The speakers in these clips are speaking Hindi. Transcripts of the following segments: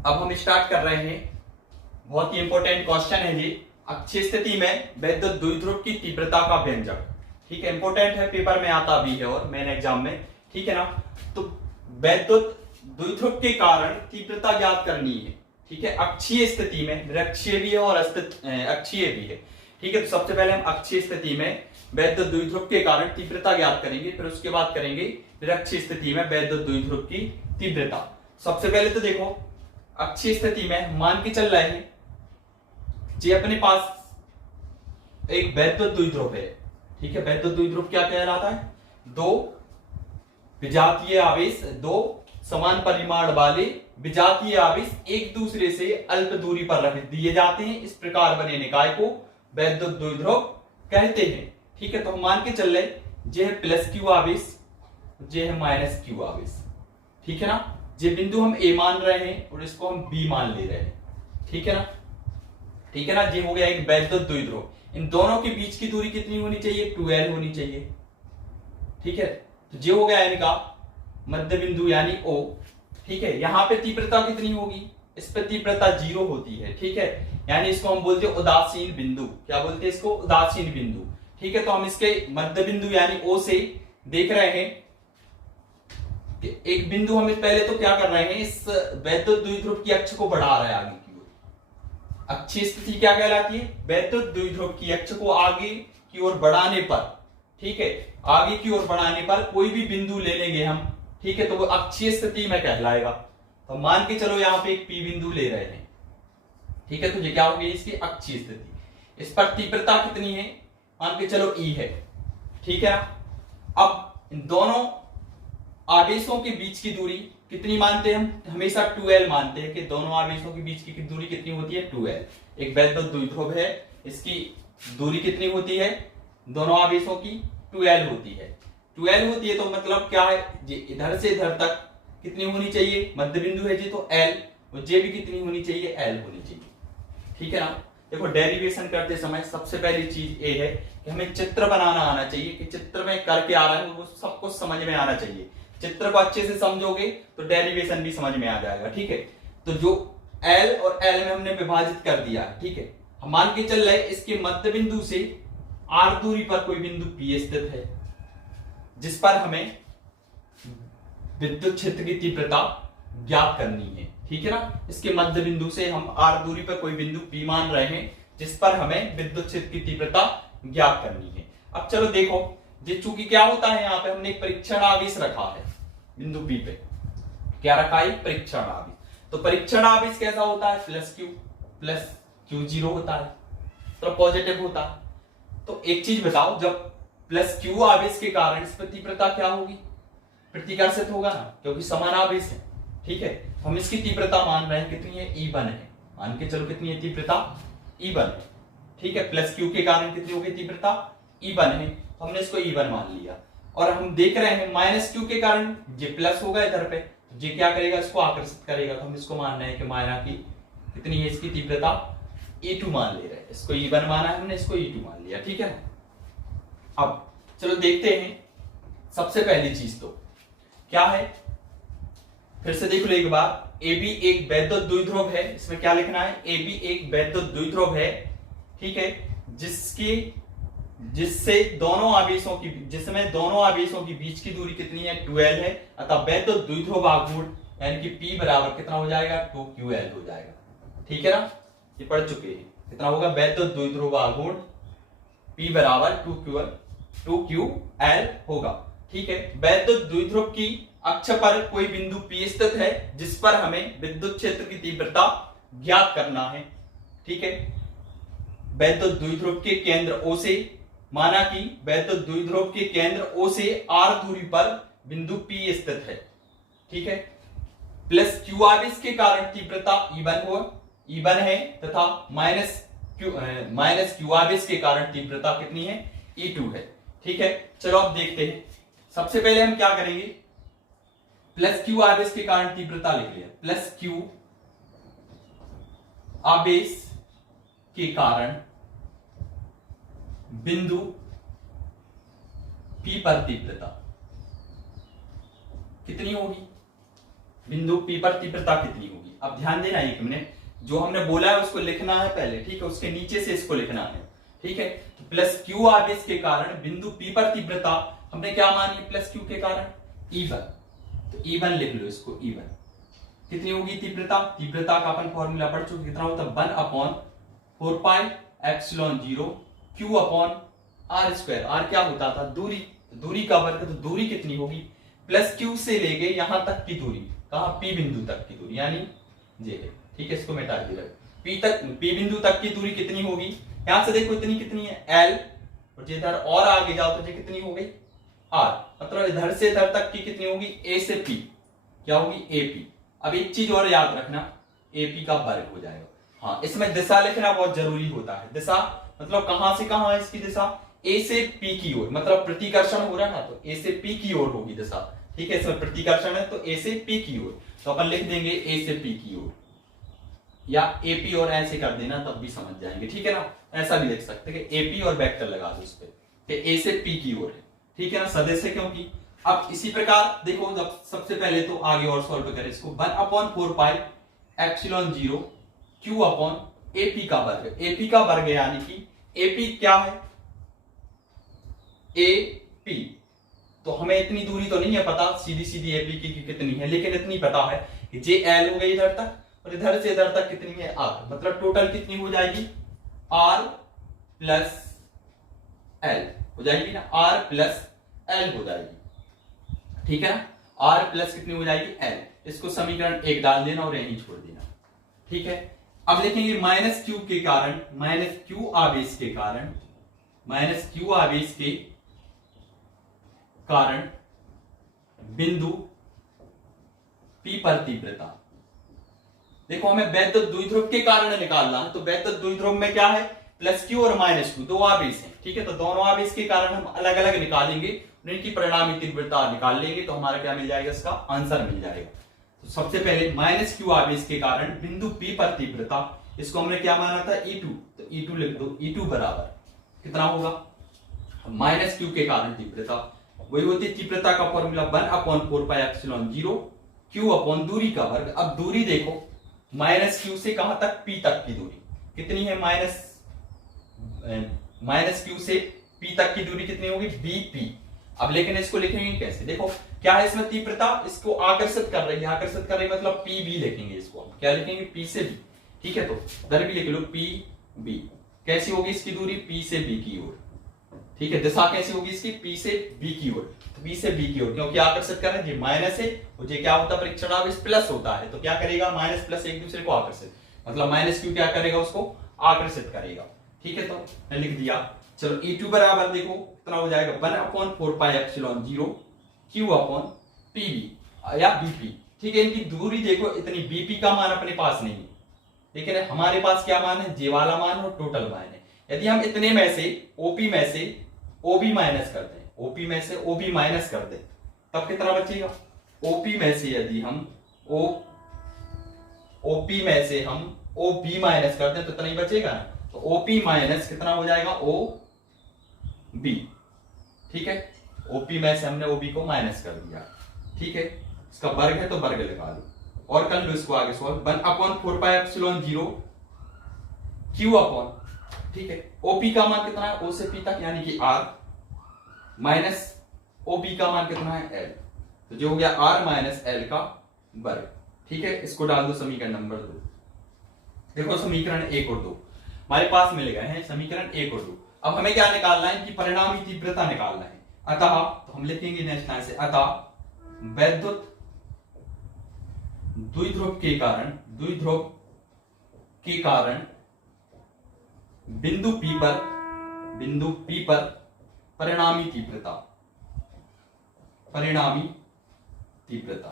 अब हम स्टार्ट कर रहे हैं। बहुत ही इंपॉर्टेंट क्वेश्चन है जी। अक्षीय स्थिति में वैद्युत द्विध्रुव की तीव्रता का व्यंजक। ठीक है, इंपॉर्टेंट है, पेपर में आता भी है और मेन एग्जाम में। ठीक है ना। तो वैद्युत द्विध्रुव के कारण तीव्रता ज्ञात करनी है। ठीक है, अक्षीय स्थिति में, निरक्षीय भी है और अक्षीय भी है। ठीक है, तो सबसे पहले हम अक्षीय स्थिति में वैद्युत द्विध्रुव के कारण तीव्रता ज्ञात करेंगे, फिर उसके बाद करेंगे निरक्षीय स्थिति में वैद्युत द्विध्रुव की तीव्रता। सबसे पहले तो देखो, अक्षीय स्थिति में मान के चल रहे हैं जी अपने पास एक वैद्युत द्विध्रुव है। ठीक है, वैद्युत द्विध्रुव क्या कहलाता है? दो विजातीय आवेश, दो समान परिमाण वाले विजातीय आवेश एक दूसरे से अल्प दूरी पर रख दिए जाते हैं। इस प्रकार बने निकाय को वैद्युत द्विध्रुव कहते हैं। ठीक है, तो हम मान के चल रहे, ये है प्लस क्यू आवेश, ये है माइनस क्यू आवेश। ठीक है ना, ये बिंदु हम ए मान रहे हैं और इसको हम बी मान ले रहे हैं। ठीक है ना, ठीक है ना। ये हो गया एक वैद्युत द्विध्रुव। इन दोनों के बीच की दूरी कितनी होनी चाहिए? 2l होनी चाहिए। ठीक है, तो ये हो गया इनका मध्य बिंदु यानी O। ठीक है, यहां पे तीव्रता कितनी होगी? इस पे तीव्रता 0 होती है। ठीक है, यानी इसको हम बोलते हैं उदासीन बिंदु। क्या बोलते हैं इसको? उदासीन बिंदु। ठीक है, तो हम इसके मध्य बिंदु यानी O से देख रहे हैं कि एक बिंदु हम पहले तो क्या कर रहे हैं, इस वैद्युत द्विध्रुव की अक्ष को बढ़ा रहे हैं आगे की ओर। अक्षीय स्थिति क्या कहलाती है? वैद्युत द्विध्रुव की अक्ष को आगे की ओर बढ़ाने पर, ठीक है, आगे की ओर बढ़ाने पर कोई भी बिंदु ले लेंगे हम, ठीक है, तो वो अक्षीय स्थिति में कहलाएगा। तो मान के चलो यहां पे एक P बिंदु ले रहे हैं। ठीक है, तो ये क्या होगी? इसकी अक्षीय स्थिति। इस पर तीव्रता कितनी है? मान के चलो E है। ठीक है, अब इन दोनों आवेशों के बीच की दूरी कितनी मानते हैं हम? हमेशा 2l मानते हैं कि दोनों आवेशों के बीच की दूरी कितनी होती है? 2l। एक वैद्युत द्विध्रुव है, इसकी दूरी कितनी होती है दोनों आवेशों की? 2l होती है। 2l होती है तो मतलब क्या है, ये इधर से इधर तक कितनी होनी चाहिए? मध्य बिंदु है जी, तो l, और जे भी कितनी होनी चाहिए? l होनी चाहिए। ठीक है ना। देखो, डेरिवेशन करते समय सबसे पहली चीज ये है कि हमें चित्र बनाना आना चाहिए, कि चित्र में करके आ रहा है वो सब कुछ समझ में आना चाहिए। चित्र को अच्छे से समझोगे तो डेरिवेशन भी समझ में आ जाएगा। ठीक है, तो जो L और L में हमने विभाजित कर दिया। ठीक है, हम मान के चल रहे इसके मध्य बिंदु से R दूरी पर कोई बिंदु P स्थित है, जिस पर हमें विद्युत क्षेत्र की तीव्रता ज्ञात करनी है। ठीक है ना, इसके मध्य बिंदु से हम R दूरी पर कोई बिंदु P मान रहे हैं, जिस पर हमें विद्युत क्षेत्र की तीव्रता ज्ञात करनी है। अब चलो देखो, ये चूंकि क्या होता है, यहाँ पे हमने एक परीक्षण आवेश रखा है बिंदु P पे। क्या रखा है? परीक्षण आवेश। तो परीक्षण आवेश कैसा होता है? प्लस क्यू 0 होता है, तो पॉजिटिव होता है। तो एक चीज बताओ, जब प्लस क्यू आवेश के कारण इस पर तीव्रता क्या होगी? प्रतिकर्षित होगा ना, क्योंकि समान आवेश है। ठीक है, तो हम इसकी तीव्रता मान रहे हैं कितनी है? E1 है। मान के चलो कितनी है तीव्रता? E1 है। ठीक है, प्लस क्यू के कारण कितनी होगी तीव्रता? E1 है, तो हमने इसको E1 मान लिया। और हम देख रहे हैं माइनस क्यू के कारण ये प्लस होगा इधर पे, तो ये क्या करेगा? इसको आकर्षित करेगा। तो हम इसको मान रहे हैं कि माना की कितनी है इसकी तीव्रता? E2 मान ले रहे हैं। इसको E1 माना है हमने, इसको E2 मान लिया। ठीक है ना। अब चलो देखते हैं, सबसे पहली चीज तो क्या है, फिर से देख लो एक बार। AB एक वैद्युत द्विध्रुव है, इसमें क्या लिखना है? AB एक वैद्युत द्विध्रुव है। ठीक है, जिसमें दोनों आवेशों की बीच की दूरी कितनी है? 2l है। अतः वैद्युत द्विध्रुव आघूर्ण यानी कि P बराबर कितना हो जाएगा? 2ql हो जाएगा। ठीक है ना, ये पढ़ चुके हैं। कितना होगा? वैद्युत द्विध्रुव आघूर्ण P बराबर 2ql होगा। ठीक है, वैद्युत द्विध्रुव की अक्ष पर कोई बिंदु P स्थित है, जिस पर हमें विद्युत क्षेत्र की तीव्रता ज्ञात करना है। ठीक है, वैद्युत द्विध्रुव के केंद्र O से, माना कि वैद्युत द्विध्रुव के केंद्र O से R दूरी पर बिंदु P स्थित है। ठीक है, प्लस क्यू आवेश के कारण तीव्रता E1 है, तथा माइनस क्यू आवेश के कारण तीव्रता कितनी है? E2 है। ठीक है, चलो अब देखते हैं। सबसे पहले हम क्या करेंगे, प्लस क्यू आवेश के कारण तीव्रता लिख लिया। प्लस क्यू आवेश के कारण बिंदु P पर तीव्रता कितनी होगी? बिंदु पी पर तीव्रता कितनी होगी। अब ध्यान देना, एक मिनट, जो हमने बोला है उसको लिखना है पहले, ठीक है, उसके नीचे से इसको लिखना है, ठीक है। तो प्लस क्यू आवेश के कारण बिंदु पी पर तीव्रता हमने क्या मानी, प्लस क्यू के कारण E1, तो E1 लिख लो इसको, E1 कितनी होगी तीव्रता, तीव्रता का अपन फॉर्मूला पढ़ चुके, कितना होता है 1/4πε0 Q/r²। r क्या होता था, दूरी, दूरी का वर्ग, तो दूरी कितनी होगी, प्लस क्यू से लेके यहां तक की दूरी, कहा पी बिंदु तक की दूरी, यानी ये है, ठीक है, इसको मिटा दिया, पी बिंदु तक की दूरी कितनी होगी, यहां से देखो इतनी कितनी है L, और इधर और आगे जाओ तो ये कितनी हो गई R, मतलब इधर से इधर तक की कितनी होगी, A से P, क्या होगी AP। अब एक चीज और याद रखना, AP का वर्ग हो जाएगा। हाँ, इसमें दिशा लिखना बहुत जरूरी होता है, दिशा मतलब कहां से कहां है इसकी दिशा, A से P की ओर, मतलब प्रतिकर्षण हो रहा है ना, तो A से P की ओर होगी दिशा, ठीक है, इसमें प्रतिकर्षण है तो A से P की ओर, तो अपन लिख देंगे A से P की ओर, या AP और ऐसे कर देना तब भी समझ जाएंगे, ठीक है ना, ऐसा भी लिख सकते हैं कि AP और वेक्टर लगा दो उस पे, कि A से P की ओर है, ठीक है ना, सदिश है क्योंकि। अब इसी प्रकार देखो, जब सबसे पहले तो आगे और सॉल्व करें इसको, 1/4πε0 Q/AP का वर्ग, AP का वर्ग यानी कि AP क्या है, AP, तो हमें इतनी दूरी तो नहीं है पता सीधी सीधी AP की कितनी है, लेकिन इतनी पता है कि जे L हो गई इधर तक, और इधर से इधर तक कितनी है R, मतलब टोटल कितनी हो जाएगी R प्लस L हो जाएगी ना, R प्लस L हो जाएगी, ठीक है ना, R प्लस कितनी हो जाएगी L, इसको समीकरण 1 डाल देना और यहीं छोड़ देना, ठीक है। अब लिखेंगे माइनस क्यू के कारण, माइनस क्यू आवेश के कारण, माइनस क्यू आवेश के कारण बिंदु P पर तीव्रता। देखो हमें वैद्युत द्विध्रुव के कारण निकालना है, तो वैद्युत द्विध्रुव में क्या है, प्लस क्यू और माइनस क्यू, दो आवेश हैं, ठीक है, तो दोनों आवेश के कारण हम अलग अलग निकालेंगे, उनकी परिणामी तीव्रता निकाल लेंगे, तो हमारा क्या मिल जाएगा, इसका आंसर मिल जाएगा। तो सबसे पहले माइनस क्यू आवेश के कारण बिंदु P पर तीव्रता, इसको हमने क्या माना था E2, तो E2 लिख दो, E2 बराबर कितना होगा, माइनस क्यू के कारण तीव्रता, वही होती है तीव्रता का फॉर्मूला 1/4πε0 Q अपॉन दूरी का वर्ग। अब दूरी देखो, माइनस क्यू से कहां तक, P तक की दूरी कितनी है, माइनस क्यू से P तक की दूरी कितनी होगी, BP। अब लेकिन इसको लिखेंगे कैसे, देखो क्या है इसमें तीव्रता, इसको आकर्षित कर रही है, आकर्षित कर रही है मतलब PB लिखेंगे, इसको हम क्या लिखेंगे, P से B, ठीक है, तो इधर भी लिख लो PB, कैसी होगी इसकी दूरी, P से B की ओर, ठीक है, दिशा कैसी होगी इसकी, P से B की ओर, तो P से B की ओर, क्योंकि आकर्षित कर रहे हैं, माइनस है, और ये क्या होता है परीक्षण आवेश प्लस होता है, तो क्या करेगा, माइनस प्लस एक दूसरे को आकर्षित, मतलब माइनस क्यू क्या करेगा, उसको आकर्षित करेगा, ठीक है, तो मैं लिख दिया। चलो E2 बराबर देखो कितना हो जाएगा, 1/4πε0 Q/PB या BP, ठीक है, इनकी दूरी देखो इतनी, BP का मान अपने पास नहीं है, लेकिन हमारे पास क्या मान है, जे वाला मान और टोटल मान है। यदि हम इतने में से OP में से OB माइनस कर दें, OP में से OB माइनस कर दें, तब कितना बचेगा, OP में से यदि हम OP में से हम OB माइनस कर दें तो इतना ही बचेगा ना, तो OP माइनस कितना हो जाएगा, OB, ठीक है, OP में से हमने OB को माइनस कर दिया, ठीक है, इसका वर्ग है तो वर्ग लगा लो और कर लो इसको आगे सॉल्व, 1/4πε0 Q अपॉन, ठीक है, OP का मान कितना है, O से P तक यानी कि R, माइनस OB का मान कितना है L, तो जो हो गया R माइनस L का वर्ग, ठीक है, इसको डाल दो समीकरण नंबर 2। देखो समीकरण 1 और 2 हमारे पास मिल गए हैं, समीकरण 1 और 2। अब हमें क्या निकालना है, कि परिणामी तीव्रता निकालना है, अतः तो हम लिखेंगे नेक्स्ट लाइन से, अतः वैद्युत द्विध्रुव के कारण बिंदु P पर परिणामी तीव्रता।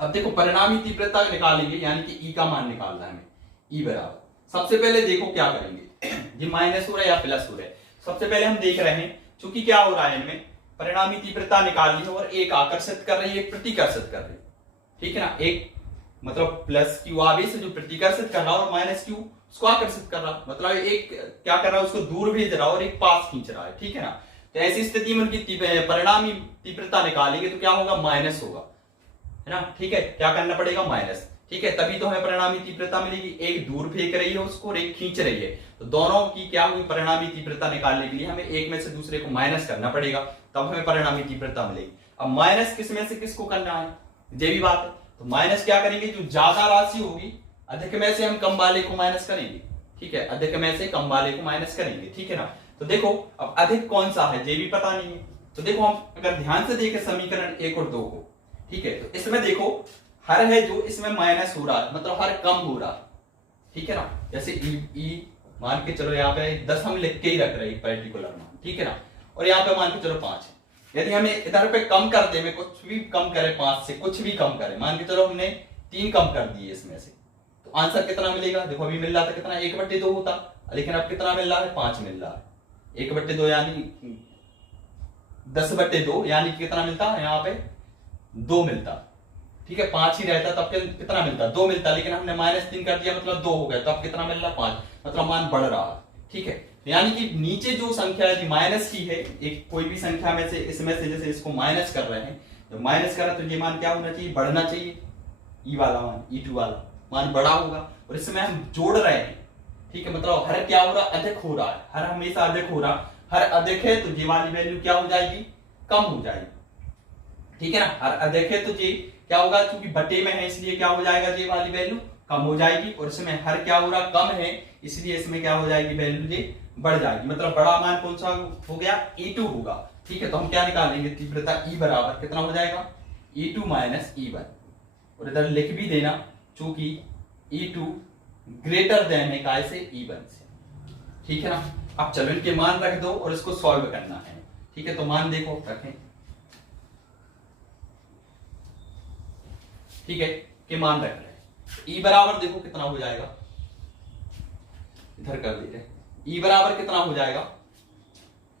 अब देखो परिणामी तीव्रता निकालेंगे, यानी कि E का मान निकालना है हमें, E बराबर, सबसे पहले देखो क्या करेंगे, ये माइनस हो रहा है या प्लस हो रहा है, सबसे पहले हम देख रहे हैं, चूंकि क्या हो रहा है इनमें, परिणामी तीव्रता निकालनी है, और एक आकर्षित कर रही है, एक प्रतिकर्षित कर रही है, ठीक है ना, एक मतलब प्लस क्यू आवेश से जो प्रतिकर्षित कर रहा है, और माइनस क्यू उसको आकर्षित कर रहा, मतलब एक क्या कर रहा है, उसको दूर भेज रहा है और एक पास खींच रहा है, ठीक है ना, तो ऐसी स्थिति में उनकी परिणामी तीव्रता निकालेंगे तो क्या होगा, माइनस होगा, है ना, ठीक है, क्या करना पड़ेगा, माइनस, ठीक है, तभी तो हमें परिणामी तीव्रता मिलेगी। एक दूर फेंक रही है उसको और एक खींच रही है, तो दोनों की क्या हुई, परिणामी तीव्रता निकालने के लिए हमें एक में से दूसरे को माइनस करना पड़ेगा, तब हमें परिणामी तीव्रता मिलेगी। अब माइनस किस में से किसको करना है, ये भी बात है, तो माइनस क्या करेंगे, जो ज्यादा राशि होगी अधिक में से हम कम वाले को माइनस करेंगे, ठीक है, अधिक में से कम वाले को माइनस करेंगे, ठीक है ना। तो देखो अब अधिक कौन सा है ये भी पता नहीं है, तो देखो हम अगर ध्यान से देखें समीकरण 1 और 2 को, ठीक है, तो इसमें देखो हर है जो इसमें माइनस हो रहा है, मतलब हर कम हो रहा है, ठीक है ना। जैसे ई मान के चलो यहाँ पे 10 हम लिख के ही रख रहे हैं पर्टिकुलर मान, ठीक है ना, और यहाँ पे मान के चलो 5 है। यदि हमें इधर पे कम कर दे, में कुछ भी कम करे 5 से, कुछ भी कम करे, मान के चलो हमने 3 कम कर दिए इसमें से, तो आंसर कितना मिलेगा, देखो अभी मिल रहा था कितना, 1/2 होता, लेकिन अब कितना मिल रहा है, 5 मिल रहा है। 1/2 यानी 10/2 यानी कितना मिलता है, यहाँ पे 2 मिलता, ठीक है, 5 ही रहता तब कितना मिलता, 2 मिलता, लेकिन हमने -3 कर दिया मतलब 2 हो गया, तो अब कितना मिल रहा, 5, मतलब मान बढ़ रहा है, ठीक है। यानी कि नीचे जो संख्या यदि माइनस की है, एक कोई भी संख्या में से, इसमें से जैसे इसको माइनस कर रहे हैं, जब माइनस कर रहे हैं तो ये मान क्या होना चाहिए, बढ़ना चाहिए, ई वाला मान, E2 वाला मान बड़ा होगा, और इसमें हम जोड़ रहे हैं, ठीक है, मतलब हर क्या हो रहा, अधिक हो रहा है, हर हमेशा अधिक हो रहा, हर अधिक है तो ये वाली वैल्यू क्या हो जाएगी, कम हो जाएगी, ठीक है ना, हर अधिक है तो ये क्या होगा, क्योंकि बटे में है इसलिए क्या हो जाएगा, ये वाली वैल्यू कम हो जाएगी, और इसमें हर क्या हो रहा, कम है, इसलिए इसमें क्या हो जाएगी, वैल्यू ये बढ़ जाएगी, मतलब बड़ा मान कौन सा हो गया, E2 होगा, ठीक है। तो हम क्या निकालेंगे, तीव्रता E बराबर कितना हो जाएगा, E2 - E1, और इधर लिख भी देना चूंकि E2 ग्रेटर देन है काय से, E1 से, ठीक है ना। अब चलो इनके मान रख दो और इसको सॉल्व करना है, ठीक है, तो मान देखो रखें, ठीक है, के मान रख रहे हैं, E बराबर देखो कितना हो जाएगा, इधर कर दीजिए, E बराबर कितना हो जाएगा,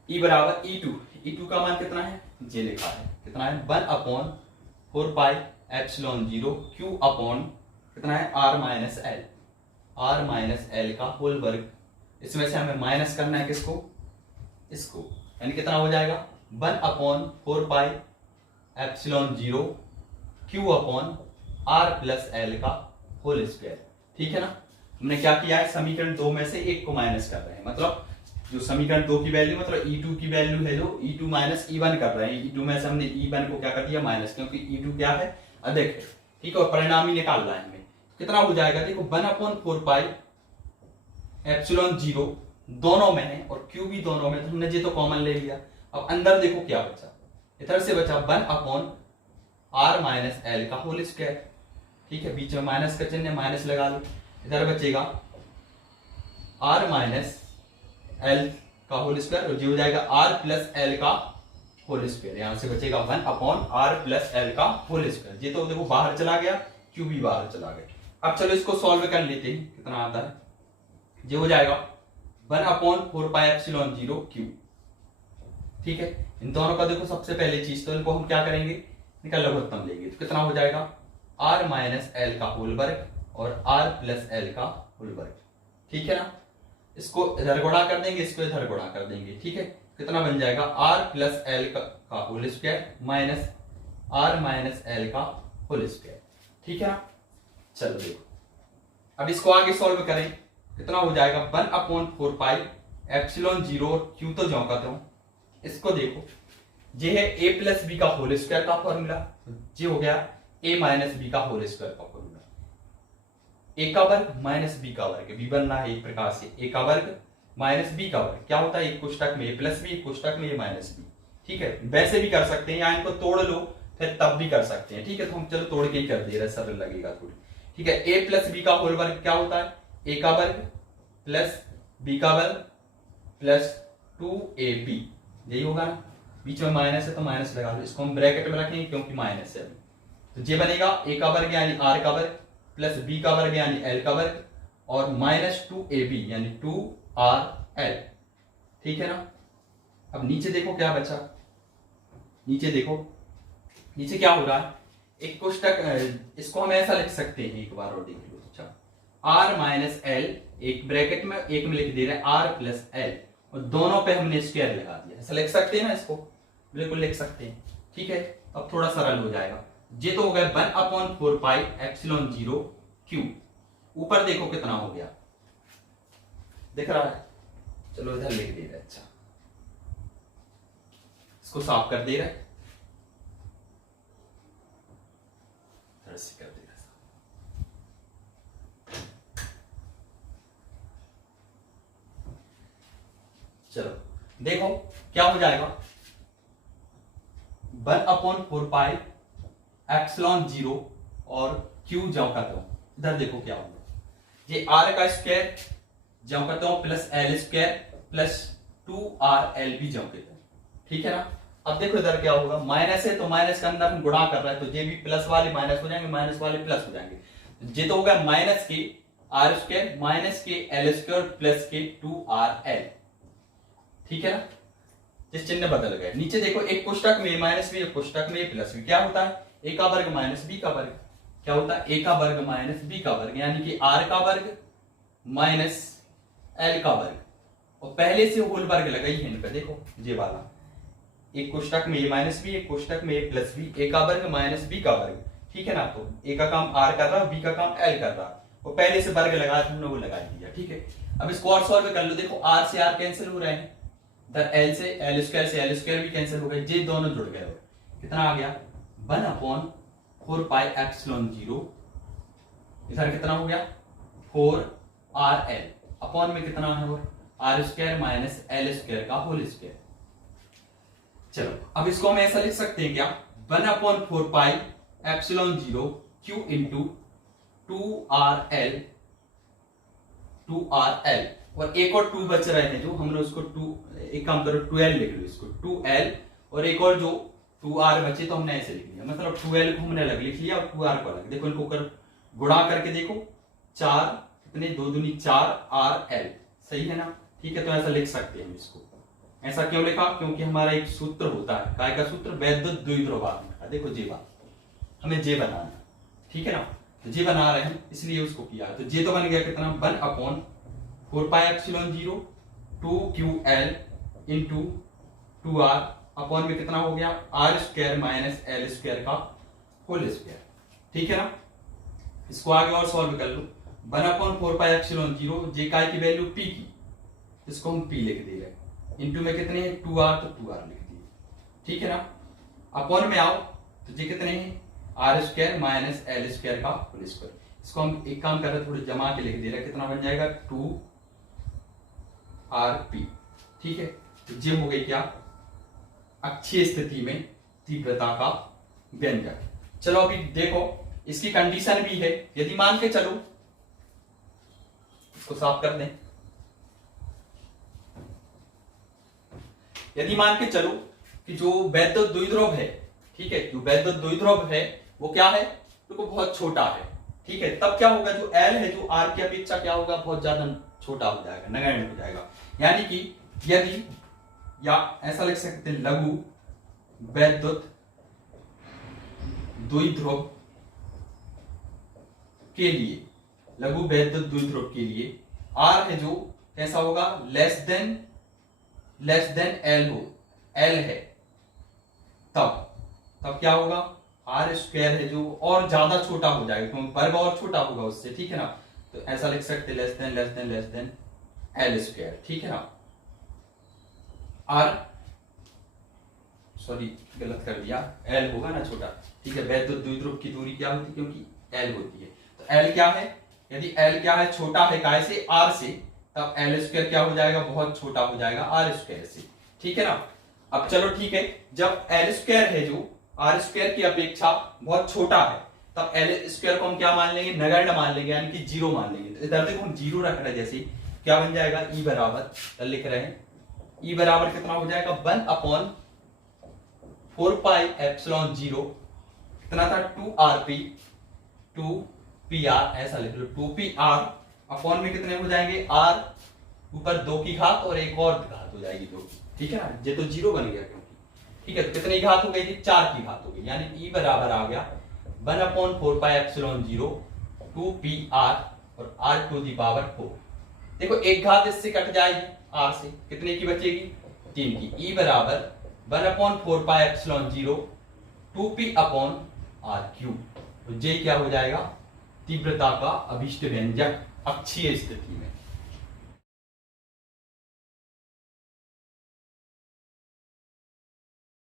E बराबर E2 का मान कितना है, जे लिखा है कितना है, 1/4 पाई एप्सिलॉन 0 Q अपॉन कितना है, R माइनस एल का होल वर्ग, इसमें से हमें माइनस करना है किसको, इसको, यानी कितना हो जाएगा, 1/4 pi epsilon 0 Q upon R plus L का होल स्क्वायर, ठीक है ना। हमने क्या किया है, समीकरण 2 में से एक को माइनस कर रहे हैं, मतलब जो समीकरण 2 की वैल्यू, मतलब E2 की वैल्यू है जो E2 - E1 कर रहे हैं, E2 में से हमने E1 को क्या कर दिया, माइनस, क्योंकि E2 क्या है, अधिक है, ठीक है, और परिणामी निकाल रहा है हमें, कितना हो जाएगा, देखो 1/4 पाई एप्सिलॉन 0 दोनों में है और Q भी दोनों में, तो हमने ये तो कॉमन ले लिया। अब अंदर देखो क्या बचा, इधर से बचा 1/R माइनस एल का होल स्क्वायर, ठीक है, बीच में माइनस का चिन्ह, माइनस लगा लो, इधर बचेगा R माइनस एल का होल स्क्वायर, और जो हो जाएगा R प्लस एल का होल स्क्वायर, यहां से बचेगा 1/R प्लस एल का होल स्क्वायर, ये तो देखो बाहर चला गया, Q भी बाहर चला गया। अब चलो इसको सॉल्व कर लेते हैं, कितना आता है, ये हो जाएगा 1/4 पाई एप्सिलॉन 0 Q, ठीक है। इन दोनों का देखो सबसे पहले चीज तो इनको हम क्या करेंगे, इनका लघुत्तम लेंगे, तो कितना हो जाएगा, R माइनस एल का होल वर्ग और R प्लस एल का होल वर्ग, ठीक है ना। इसको इधर गुणा कर देंगे, इसको इधर गुणा कर देंगे, ठीक है, कितना बन जाएगा, R प्लस एल का whole square minus R minus L का होल स्क्वायर, ठीक है ना। चलो देखो अब इसको आगे सॉल्व करें, कितना हो जाएगा, 1/4 पाई एप्सिलॉन 0 और Q तो ज्यों का त्यों, इसको देखो, ये है A प्लस बी का होल स्क्वायर का फॉर्मूला, ये हो गया A माइनस बी का होल स्क्वायर का फॉर्मूला, A का वर्ग माइनस बी का वर्ग, भी बनना है एक प्रकार से, A का वर्ग माइनस बी का वर्ग क्या होता है, एक कोष्टक में A प्लस बी, एक कोष्टक में A माइनस बी, ठीक है, वैसे भी कर सकते हैं या इनको तोड़ लो फिर तब भी कर सकते हैं, ठीक है, तो हम चलो तोड़ के ही कर दे रहे, सरल लगेगा थोड़ी, ठीक है। A प्लस बी का होल वर्ग क्या होता है, A का वर्ग प्लस B का वर्ग प्लस 2AB, यही होगा ना, बीच में माइनस है तो माइनस लगा लो, इसको हम ब्रैकेट में रखेंगे क्योंकि माइनस है, तो ये बनेगा A का वर्ग यानी R का वर्ग प्लस B का वर्ग यानी L का वर्ग और माइनस 2AB यानी 2RL, ठीक है ना। अब नीचे देखो क्या बचा, नीचे देखो, नीचे क्या हो रहा है, एक कोष्टक, इसको हम ऐसा लिख सकते हैं, एक बार और देख लो, अच्छा, R माइनस एल, एक ब्रैकेट में एक में लिख दे रहे हैं R प्लस एल, और दोनों पे हमने स्क्वायर लगा दिया, ऐसा लिख सकते हैं ना, इसको बिल्कुल लिख सकते हैं, ठीक है। अब थोड़ा सरल हो जाएगा, ये तो हो गया 1/4πε0 क्यू। ऊपर देखो कितना हो गया, दिख रहा है? चलो इधर लिख दे रहे। अच्छा, इसको साफ कर दे रहे, थोड़ा सी कर दे रहे। चलो देखो क्या हो जाएगा, 1/4πε0 और क्यू जमा करता हूं, इधर देखो क्या होगा, ये आर का स्क्वायर जमा करता हूं plus L square plus 2RL भी जमा करता हूं, ठीक है ना। अब देखो इधर क्या होगा, माइनस है तो माइनस के अंदर हम गुणा कर रहे हैं, तो ये भी प्लस वाले माइनस हो जाएंगे, माइनस वाले प्लस हो जाएंगे। ये तो हो गया माइनस के आर स्क्वायर माइनस के एल स्क्वायर प्लस के 2RL, ठीक है ना। जिस चिन्ह बदल गए, नीचे देखो एक कोष्टक में माइनस बी, एक कोष्टक में प्लस बी, क्या होता है ए का वर्ग माइनस बी का वर्ग, क्या होता है ए का वर्ग माइनस बी का वर्ग, यानी कि आर का वर्ग माइनस एल का वर्ग, और पहले से होल वर्ग लगाई है इन पे, देखो ये वाला, एक कोष्टक में ए माइनस बी, एक कोष्टक में ए प्लस बी, ए का वर्ग माइनस बी का वर्ग, ठीक है ना। तो ए का काम आर कर रहा है, बी का काम एल कर रहा है, और पहले से वर्ग लगाया था हमने, वो लगा दिया, ठीक है। अब इसको और सॉल्व कर लो, देखो आर से आर कैंसिल हो रहे हैं, इधर एल से एल स्क्वायर भी कैंसिल हो गए, ये दोनों जुड़ गए, कितना आ गया 1/4πε0, इधर कितना हो गया 4RL, अपॉन में कितना है और R square minus L square का होल स्क्वायर। चलो अब इसको हम ऐसा लिख सकते हैं क्या, 1/4πε0 Q इंटू 2RL और एक और 2 बच रहे हैं जो हमने उसको 2, एक काम करो 12 लिख लो इसको 2L, और एक और जो 2R बचे तो हमने ऐसे लिख लिया, मतलब 12 को हमने अलग लिख लिया और 2R को अलग, देखो इनको कर गुणा करके देखो 4 कितने 2 दूनी 4RL, सही है ना, ठीक है। तो ऐसा लिख सकते हैं हम इसको, ऐसा क्यों लिखा, क्योंकि हमारा एक सूत्र होता है, काय का सूत्र, वैद्युत द्विध्रुवात्मक का, देखो जे बात हमें जे बनाना, ठीक है ना, तो जे बना रहे हैं इसलिए उसको किया, तो जे तो बन गया कितना 1/4πε0 2QL इंटू 2R, अपॉन में कितना हो गया R square minus L square का होल स्क्वायर, ठीक है ना। इसको आगे और सॉल्व कर लो, 1/4πε0 जे काय की वैल्यू पी की, इसको हम पी लिख दे रहे, इंटू में कितने हैं 2R, तो 2R लिख दिए, ठीक है ना। अपॉन में आओ तो ये कितने हैं R square minus L square का होल स्क्वायर, इसको हम एक काम कर रहे हैं थोड़े जमा के लिख दे रहे, कितना बन जाएगा 2RP, ठीक है। तो ये हो गई क्या अक्षीय स्थिति में तीव्रता का व्यंजक। चलो अभी देखो इसकी कंडीशन भी है, यदि मान के चलो, इसको साफ कर दें, यदि मान के चलो कि जो वैद्युत द्विध्रुव है, ठीक है, जो वैद्युत द्विध्रुव है वो क्या है, तो वो बहुत छोटा है, ठीक है, तब क्या होगा जो L है जो R की अपेक्षा क्या होगा बहुत ज्यादा छोटा हो जाएगा, नगण्य हो जाएगा, यानी कि यदि, या ऐसा लिख सकते हैं लघु वैद्युत द्विध्रुव के लिए, लघु वैद्युत द्विध्रुव के लिए R है जो कैसा होगा लेस देन L हो, L है तब क्या होगा आर स्क्वायर है जो और ज्यादा छोटा हो जाएगा, क्योंकि वर्ग और छोटा होगा उससे, ठीक है ना। तो ऐसा लिख सकते लेस देन एल स्क्वायर, ठीक है ना। आर सॉरी गलत कर दिया, एल होगा ना छोटा, ठीक है। वैद्युत द्विध्रुव की दूरी क्या होती है, क्योंकि एल होती है, तो एल क्या है, यदि एल क्या है छोटा है काय से आर से, तब एल स्क्वायर क्या हो जाएगा बहुत छोटा हो जाएगा आर स्क्वायर से, ठीक है ना। अब चलो ठीक है, जब एल स्क्वायर है जो आर स्क्वायर की अपेक्षा बहुत छोटा है, तब एल स्क्वायर को हम क्या मान लेंगे नगण्य मान लेंगे, यानी कि 0 मान लेंगे। तो इधर देखो हम 0 रख रहे हैं, जैसे क्या बन जाएगा ई बराबर लिख रहे हैं, ई बराबर कितना हो जाएगा 1/4πε0 कितना था 2PR, ऐसा लिख लो 2PR, अपॉन में कितने हो जाएंगे आर ऊपर 2 की घात और एक और घात हो जाएगी 2 की, ठीक है ना, ये तो 0 बन गया क्योंकि, ठीक है। तो कितनी घात हो गई थी 4 की घात हो गई, यानी ई बराबर आ गया 1/4πε0 2PR और r टू दी पावर 4। देखो एक घात इससे कट जाएगी r से, कितने की बचेगी 3 की, ई बराबर 1/4πε0 2p अपॉन आर क्यूब। तो जे क्या हो जाएगा, तीव्रता का अभिष्ट व्यंजक अक्षीय स्थिति में।